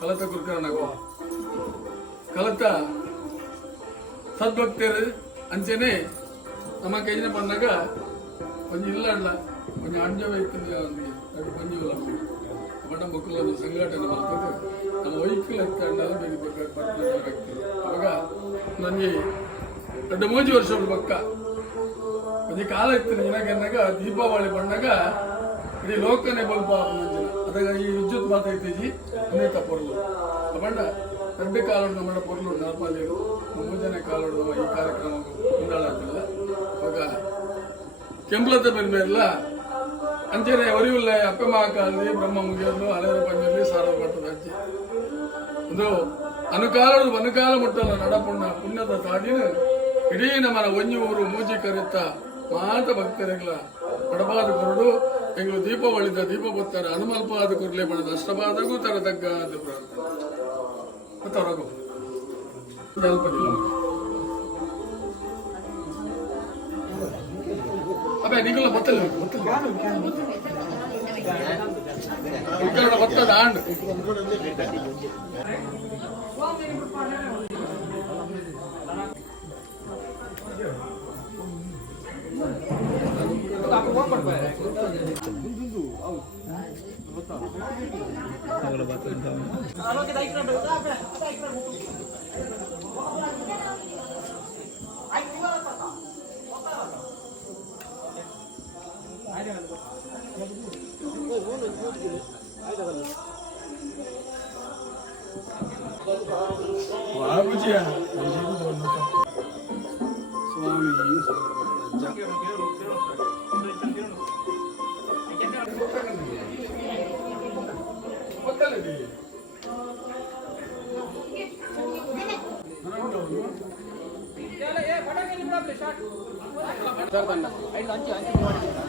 ಕಲತ ಕುರ್ಕರಣಗೋ ಕಲತ ಸದ್ಭಕ್ತರು ಅಂಚೆನೆ ನಮ್ಮ ಕೈನ ಬಂದಾಗ ಕೊಂಚ ಇಲ್ಲ ಕೊಂಚ ಅಂಜವೈತಂದು ಅದು ಕೊಂಚ ಬಡ ಮಕ್ಕಳನ್ನು ಸಂಘಟನೆ ಮಾಡ್ತದೆ ನಮ್ಮ ವೈಕಲ್ ಆಗ್ತದೆ ಅವಾಗ ನನಗೆ ದೊಡ್ಡ 3 ವರ್ಷದ ಪಕ್ಕ ಒಂದು ಕಾಲ ಇತ್ತು ನನಗನ್ನಾಗ ದೀಪಾವಳಿ ಬಂದಾಗ ಇಡೀ ಲೋಕನೇ ಬಲ್ಪ ಮಂಜಿನ ಅದಾಗ ಈ ವಿದ್ಯುತ್ ಮಾತಾಡ್ತೀಜಿ ಅನೇಕ ಪೊರ್ಲು ಬಂಡ ದೊಡ್ಡ ಕಾಲೋಡು ನಮ್ಮ ಪೊರ್ಲು ನಾರ್ಮಲಿ 3 ಜನ ಕಾಲೋಡು ಈ ಕಾರ್ಯಕ್ರಮ ಮುಂದಾಳಾಗ್ತಿಲ್ಲ ಅವಾಗ ಕೆಂಪ್ಲದ ಮೇಲೆಲ್ಲ ಅಂಚೆನೆ ಒರಿಯುಲ್ಲ ಅಪ್ಪ ಮಹಾಕಾಲದಿ ಬ್ರಹ್ಮ ಮುಗಿಯೋದು ಹಳೆಯ ಪಂಜಲ್ಲಿ ಸಾರ ಪಟ್ಟದ ಅಜ್ಜಿ ಒಂದು ಅನುಕಾಲ ಮುಟ್ಟಲ್ಲ ನಡಪುಣ್ಣ ಪುಣ್ಯದ ತಾಡಿನ ಇಡೀ ನಮ್ಮನ ಒಂಜಿ ಊರು ಮೂಜಿ ಕರೆಯುತ್ತ ಮಾತ ಭಕ್ತರಿಗಳ ನಡಬಾದ ಕೊರಡು ಎಂಗಳು ದೀಪಾವಳಿದ ದೀಪ ಗೊತ್ತಾರೆ ಹನುಮಲ್ಪಾದ ಕೊರ್ಲೆ ಬಣ್ಣದ ಅಷ್ಟಪಾದಗೂ ತರ ತಗ್ಗ ಅಂತ ಪ್ರಾರ್ಥನೆ ಹೊರಗು ಜಲ್ಪದಿಲ್ಲ ಅಬ್ಬೆ ನಿಗಲ ಬತ್ತಲ್ಲ ಬತ್ತದ ಆಂಡ್ ಬಾಬುಜಿಯ ಸ್ವಾಮಿ ಐದು